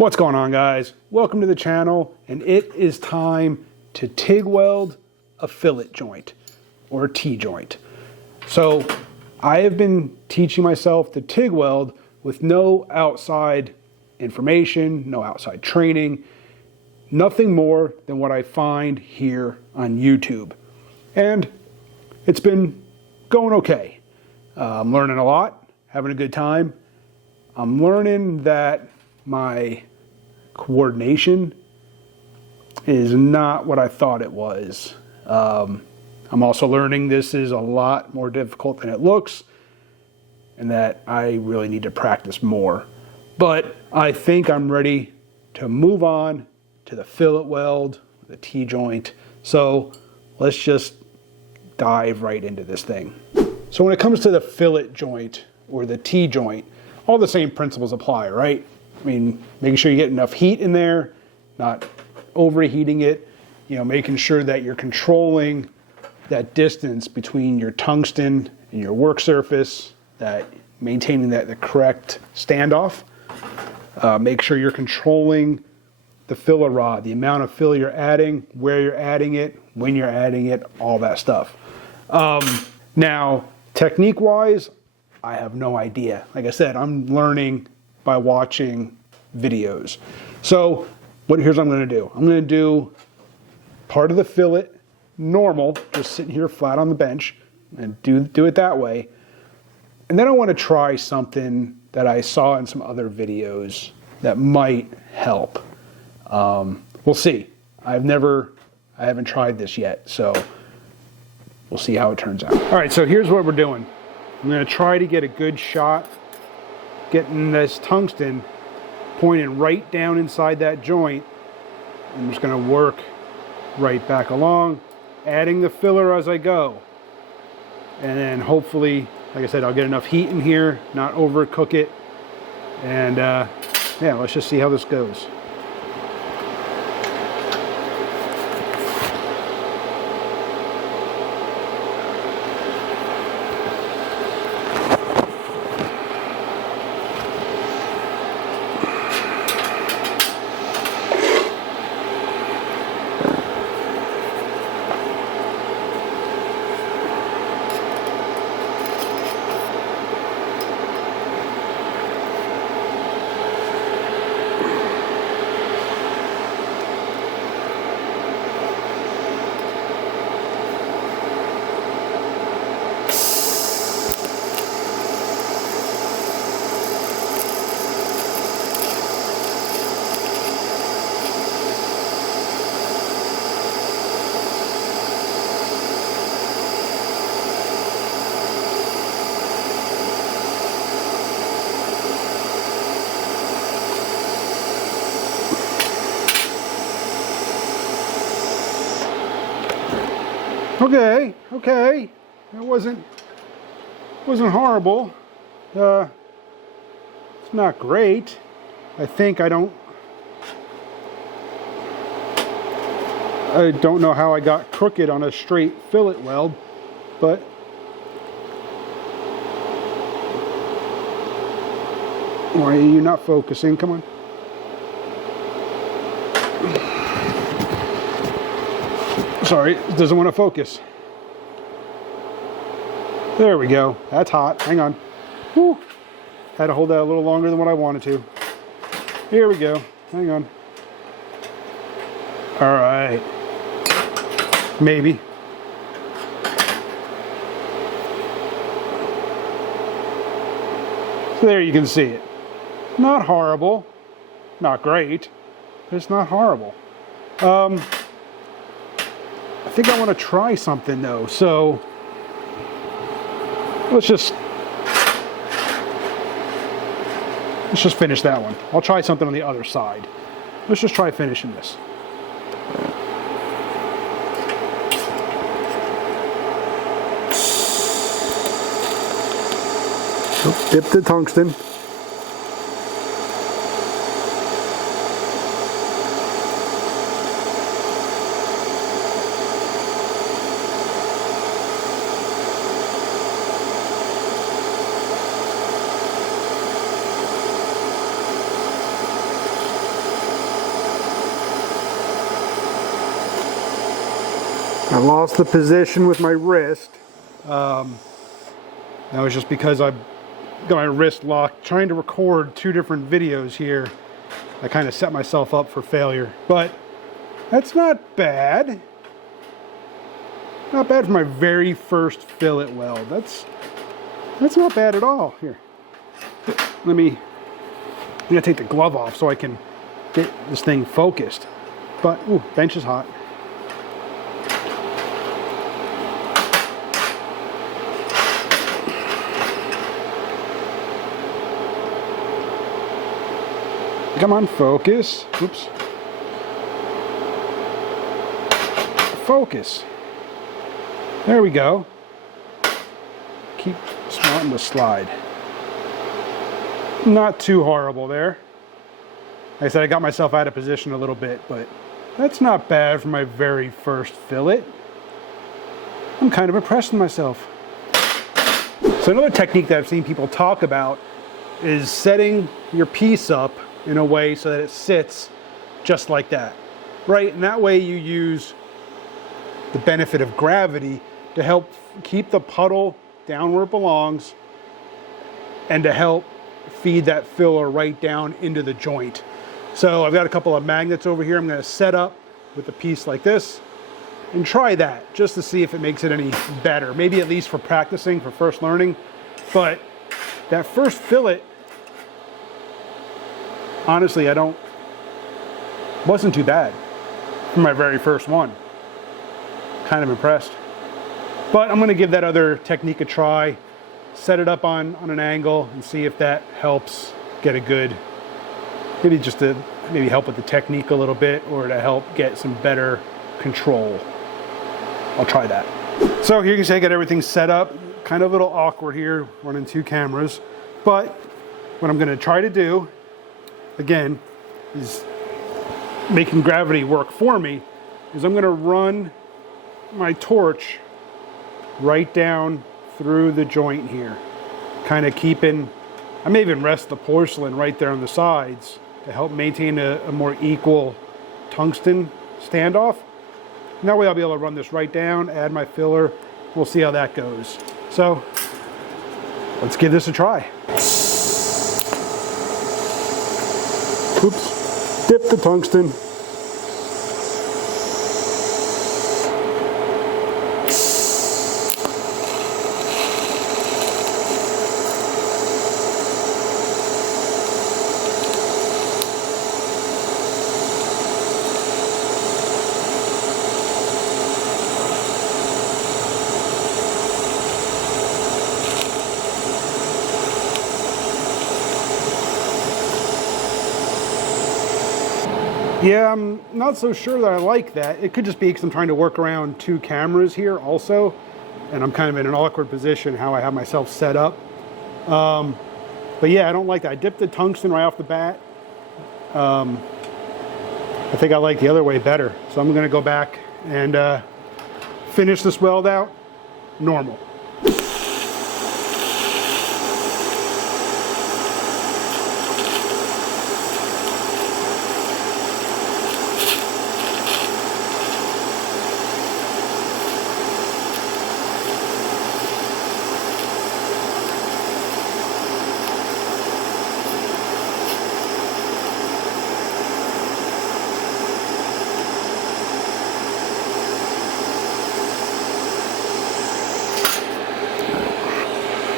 What's going on, guys? Welcome to the channel, and it is time to TIG weld a fillet joint or a T-joint. So I have been teaching myself to TIG weld with no outside information, no outside training, nothing more than what I find here on YouTube. And it's been going okay. I'm learning a lot, having a good time. I'm learning that my coordination is not what I thought it was. I'm also learning this is a lot more difficult than it looks and that I really need to practice more. But I think I'm ready to move on to the fillet weld, the T-joint. So let's just dive right into this thing. So when it comes to the fillet joint or the T-joint, all the same principles apply, right? I mean, making sure you get enough heat in there, not overheating it, making sure that you're controlling that distance between your tungsten and your work surface, that maintaining the correct standoff. Make sure you're controlling the filler rod, the amount of fill you're adding, where you're adding it, when you're adding it, all that stuff. Now, technique-wise, I have no idea. Like I said, I'm learning by watching videos. So here's what I'm going to do. I'm going to do part of the fillet normal, just sitting here flat on the bench, and do it that way. And then I want to try something that I saw in some other videos that might help. We'll see. I haven't tried this yet, so we'll see how it turns out. All right, so here's what we're doing. I'm going to try to get a good shot getting this tungsten pointing right down inside that joint. I'm just going to work right back along, adding the filler as I go. And then hopefully, like I said, I'll get enough heat in here, not overcook it. And yeah, let's just see how this goes. Okay. It wasn't horrible. It's not great. I think I don't know how I got crooked on a straight fillet weld, but why are you not focusing? Come on. Sorry, it doesn't want to focus. There we go. That's hot. Hang on. Whew. Had to hold that a little longer than what I wanted to. Here we go. Hang on. All right. Maybe. So there you can see it. Not horrible. Not great. But it's not horrible. I think I want to try something though, so let's just finish that one. I'll try something on the other side. Let's just try finishing this. Dip the tungsten. I lost the position with my wrist. That was just because I got my wrist locked trying to record two different videos here. I kind of set myself up for failure, but that's not bad. Not bad for my very first fillet weld. That's not bad at all. Here, I'm gonna take the glove off so I can get this thing focused. But ooh, bench is hot. Come on, focus. Oops. Focus. There we go. Keep wanting to slide. Not too horrible there. Like I said, I got myself out of position a little bit, but that's not bad for my very first fillet. I'm kind of impressed with myself. So another technique that I've seen people talk about is setting your piece up in a way so that it sits just like that, right? And that way you use the benefit of gravity to help keep the puddle down where it belongs and to help feed that filler right down into the joint. So I've got a couple of magnets over here. I'm going to set up with a piece like this and try that just to see if it makes it any better. Maybe at least for practicing, for first learning. But that first fillet, honestly, wasn't too bad for my very first one. Kind of impressed. But I'm going to give that other technique a try, set it up on an angle and see if that helps get a good, maybe just to help with the technique a little bit or to help get some better control. I'll try that. So here you can see I got everything set up. Kind of a little awkward here running two cameras, but what I'm going to try to do again is making gravity work for me is I'm going to run my torch right down through the joint here, kind of keeping, I may even rest the porcelain right there on the sides to help maintain a more equal tungsten standoff. And that way I'll be able to run this right down, add my filler. We'll see how that goes. So let's give this a try. Oops, dip the tungsten. Yeah, I'm not so sure that I like that. It could just be because I'm trying to work around two cameras here also, and I'm kind of in an awkward position how I have myself set up. But yeah, I don't like that. I dipped the tungsten right off the bat. I think I like the other way better. So I'm going to go back and finish this weld out normal.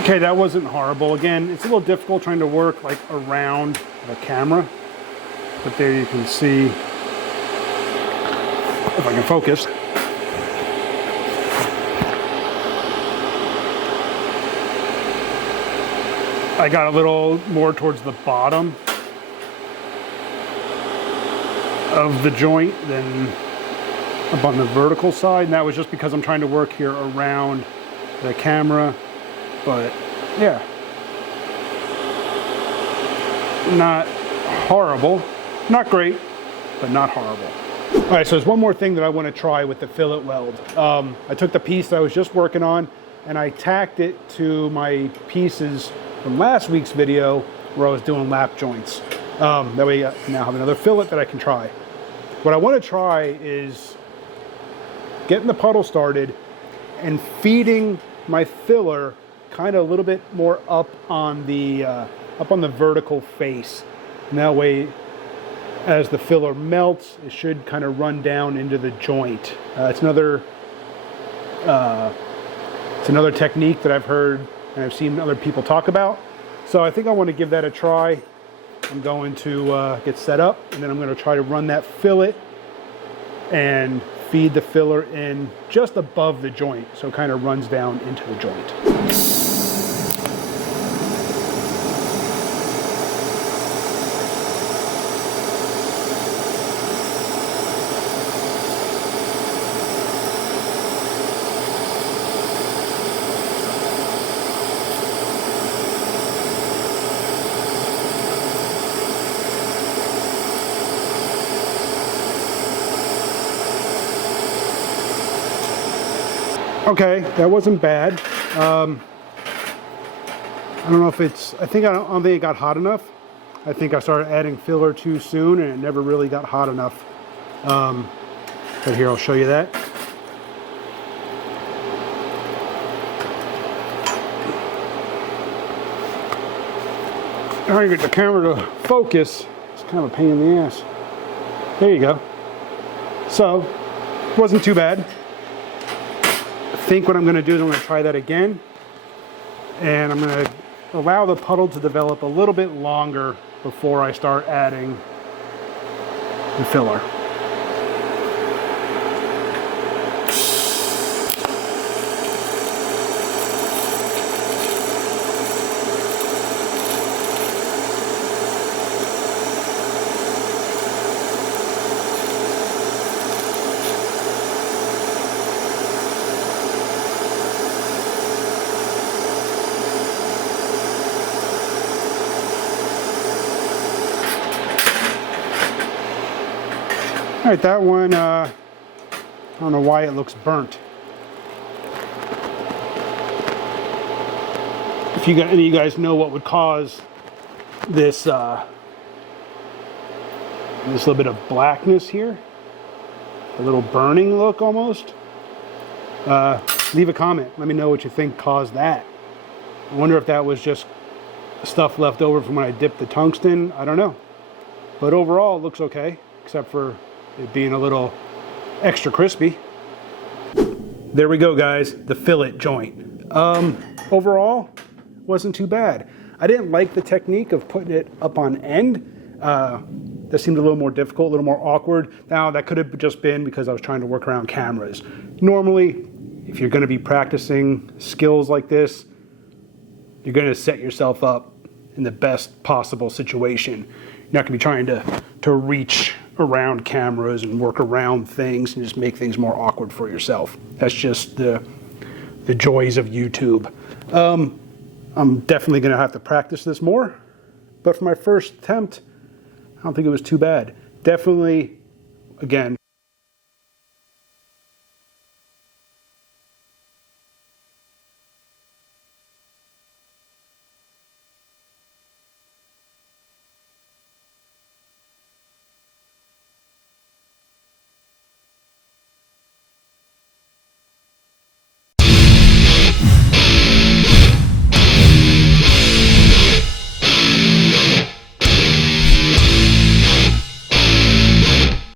Okay, that wasn't horrible. Again, it's a little difficult trying to work like around the camera, but there you can see, if I can focus. I got a little more towards the bottom of the joint than up on the vertical side, and that was just because I'm trying to work here around the camera. But yeah, not horrible, not great, but not horrible. All right, so there's one more thing that I want to try with the fillet weld. I took the piece that I was just working on and I tacked it to my pieces from last week's video where I was doing lap joints. That way I now have another fillet that I can try. What I want to try is getting the puddle started and feeding my filler kind of a little bit more up on the vertical face. And that way, as the filler melts, it should kind of run down into the joint. It's another technique that I've heard and I've seen other people talk about. So I think I want to give that a try. I'm going to get set up, and then I'm going to try to run that fillet and feed the filler in just above the joint, so it kind of runs down into the joint. Okay, that wasn't bad. I don't know if it's, I don't think it got hot enough. I think I started adding filler too soon and it never really got hot enough. But here, I'll show you that. Trying to get the camera to focus, it's kind of a pain in the ass. There you go. So, it wasn't too bad. I think what I'm going to do is I'm going to try that again, and I'm going to allow the puddle to develop a little bit longer before I start adding the filler. All right, that one, I don't know why it looks burnt. If any of you guys know what would cause this, this little bit of blackness here, a little burning look almost, leave a comment. Let me know what you think caused that. I wonder if that was just stuff left over from when I dipped the tungsten. I don't know. But overall, it looks okay, except for it being a little extra crispy. There we go, guys, the fillet joint. Overall, wasn't too bad. I didn't like the technique of putting it up on end. That seemed a little more difficult, a little more awkward. Now, that could have just been because I was trying to work around cameras. Normally, if you're gonna be practicing skills like this, you're gonna set yourself up in the best possible situation. You're not gonna be trying to reach around cameras and work around things and just make things more awkward for yourself. That's just the joys of YouTube. I'm definitely gonna have to practice this more, but for my first attempt, I don't think it was too bad. Definitely, again,